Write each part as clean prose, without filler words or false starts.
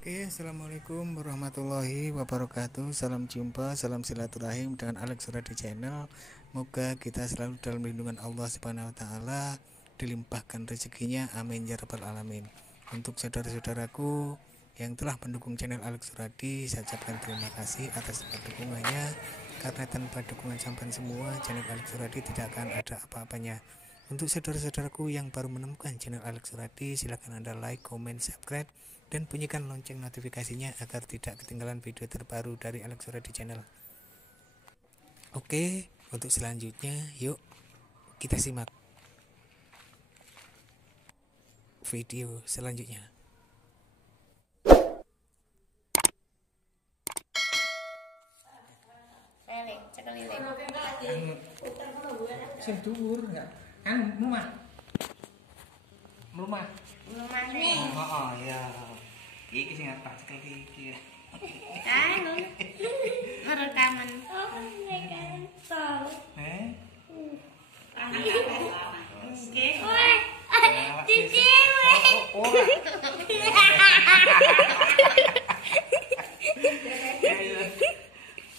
Oke, assalamualaikum warahmatullahi wabarakatuh. Salam jumpa, salam silaturahim dengan Alex Suradi Channel. Moga kita selalu dalam lindungan Allah Subhanahu Wa Taala, dilimpahkan rezekinya, amin ya rabbal alamin. Untuk saudara-saudaraku yang telah mendukung channel Alex Suradi, saya ucapkan terima kasih atas dukungannya. Karena tanpa dukungan sampai semua, channel Alex Suradi tidak akan ada apa-apanya. Untuk saudara-saudaraku yang baru menemukan channel Alex Suradi, silahkan Anda like, comment, subscribe, dan bunyikan lonceng notifikasinya agar tidak ketinggalan video terbaru dari Alex Suradi Channel. Oke, untuk selanjutnya yuk kita simak video selanjutnya. Sing dhuwur enggak? Kan rumah. nih. Oh ya. Iki sing apa cekel iki. Anu. Rekaman. Oke. Woi. Cici.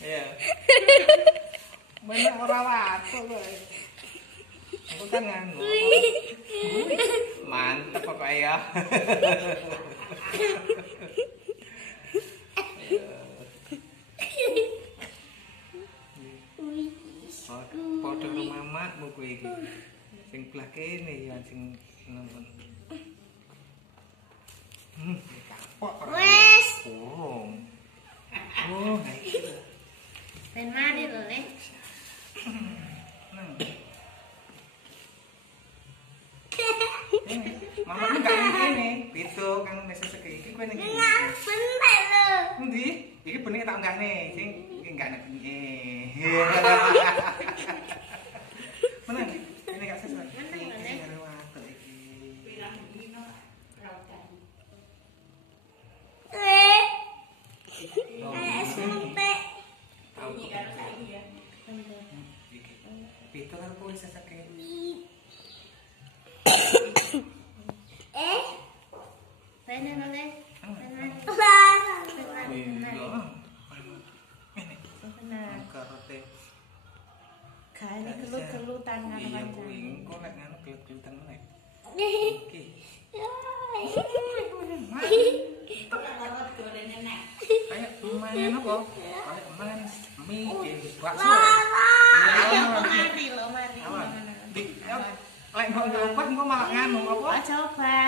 Ya. Mana ora watuk kok. Aku kan nganu. Mantep pokoknya ya. Padha karo mamakmu kowe iki. Sing belah kene ya sing nemen. Kapok ora. Wes. Kurung. Oh, iki. Ben mari lho, Le. Mama ini gak yang ini, itu kan mesej segini, ini kue ini Bentar lho. Nanti, ini benih tak enggak nih, sing enggak nih Mana? Ini gak sesuai ini ada waktu Sumpek. itu kan kue sesek Bener lho, Le. Kali kelut-kelutan kan iya, pancen. kuwi engko nek ngono kelut-kelutan meneh. Iki. Kayak main apa? Kayak main mie bakso. Mari lho, mari. Lek mau nyoba engko malah nganu apa? Coba.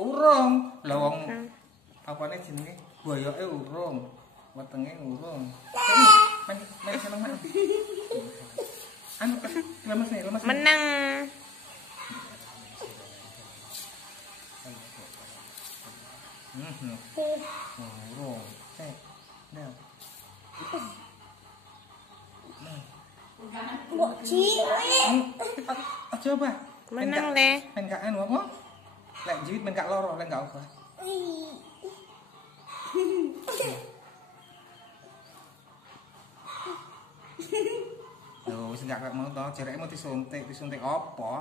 Urung, lha wong apane jenenge? Boyoke urung, wetenge urung. Men seneng men. Anu lemes nih, lemes. Menang. Urung. Nah. Mbok cilik. Coba. Menang, Le. Men gak anu apa? Lek jiwit men gak loro, lek gak obah. Loh, wis gak mau to, jerekmu disuntik apa?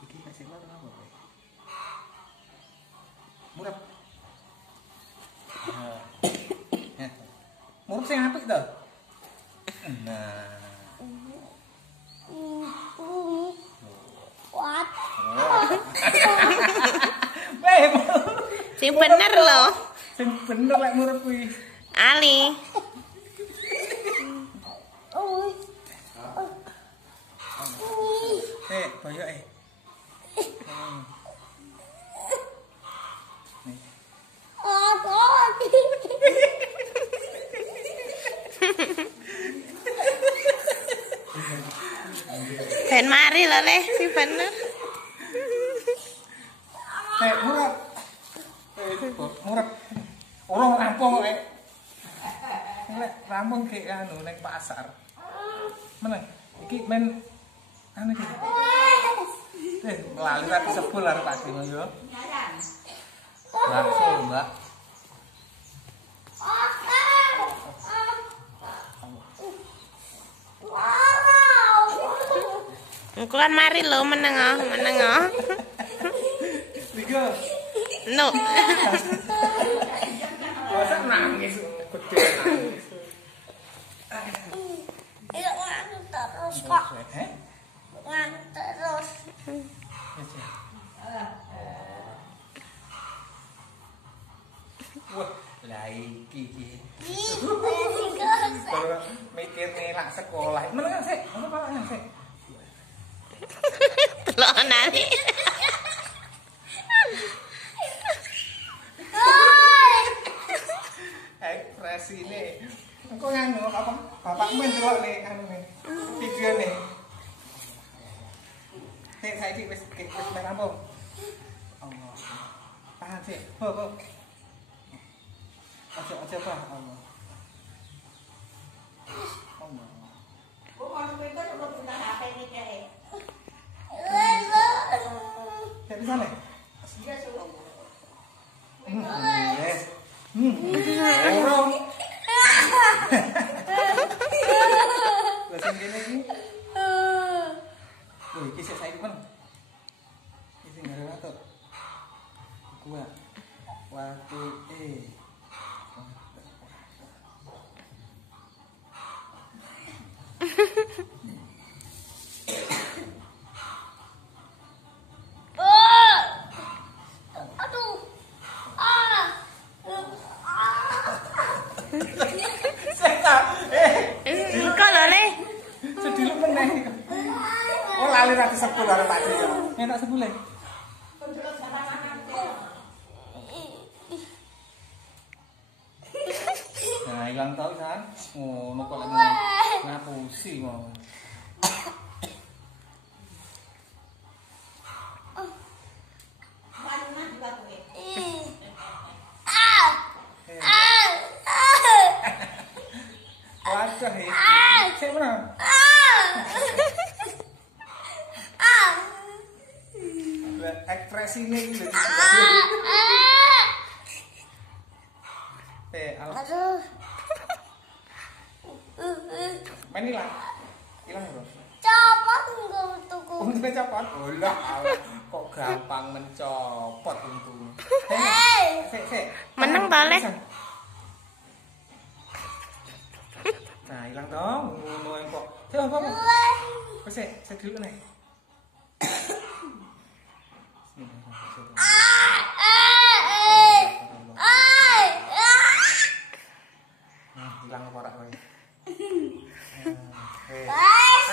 Iki kasih loro apa kowe? Murap. Murap sing apik to? Nah. What? Sing bener loh. Sing bener lek murep kuwi. Ali. Boyo Ben mari lho Le, sing bener. murep. Murep. Urung rampung kok. Lek rampung ki anu ning pasar. Meneng. Iki men anu iki. Lali ra disebul arep Pak Dino yo. Bakso, Mbak. Engko kan mari lho meneng meneng. Tiga. No. Masa nangis gede nangis. Iya terus kok. Heh? Terus. Wah, lah iki. Tinggal. Baru mikir ngelak sekolah. Meneng sik, apa palanya sik? Telok nani. Ekspresine. Engko nganu apa? Bapakmu ndelok nih anu nih. Video nih. Sik saiki wis rampung. Allah. Tahan sik. Ho. Aja Pak. Allah. Allah. Sik bisa nih? Yes. Orang. Langsung kene iki. Oh, iki sik saiki men. Iki sing gara watuk. Kuat. Waktu Engko lho Le. sediluk meneh. Oh, lali ra disebul arep Pak Dino. Enak sebule. Nah, ilang tau kan? Ngono kok ngapusi mau. Wajah iki. Sik menang. Ekspresine iki lho. Aduh. Main hilang. Hilang ya, Bro? Copot enggak tuku. Untungnya copot. Olah, kok gampang mencopot untung. Sik. Meneng ta, Le? Nah, hilang dong. Ngono empok. Sik, apa? Wis sik dulu nih. Nah, hilang apa ora kowe? Guys.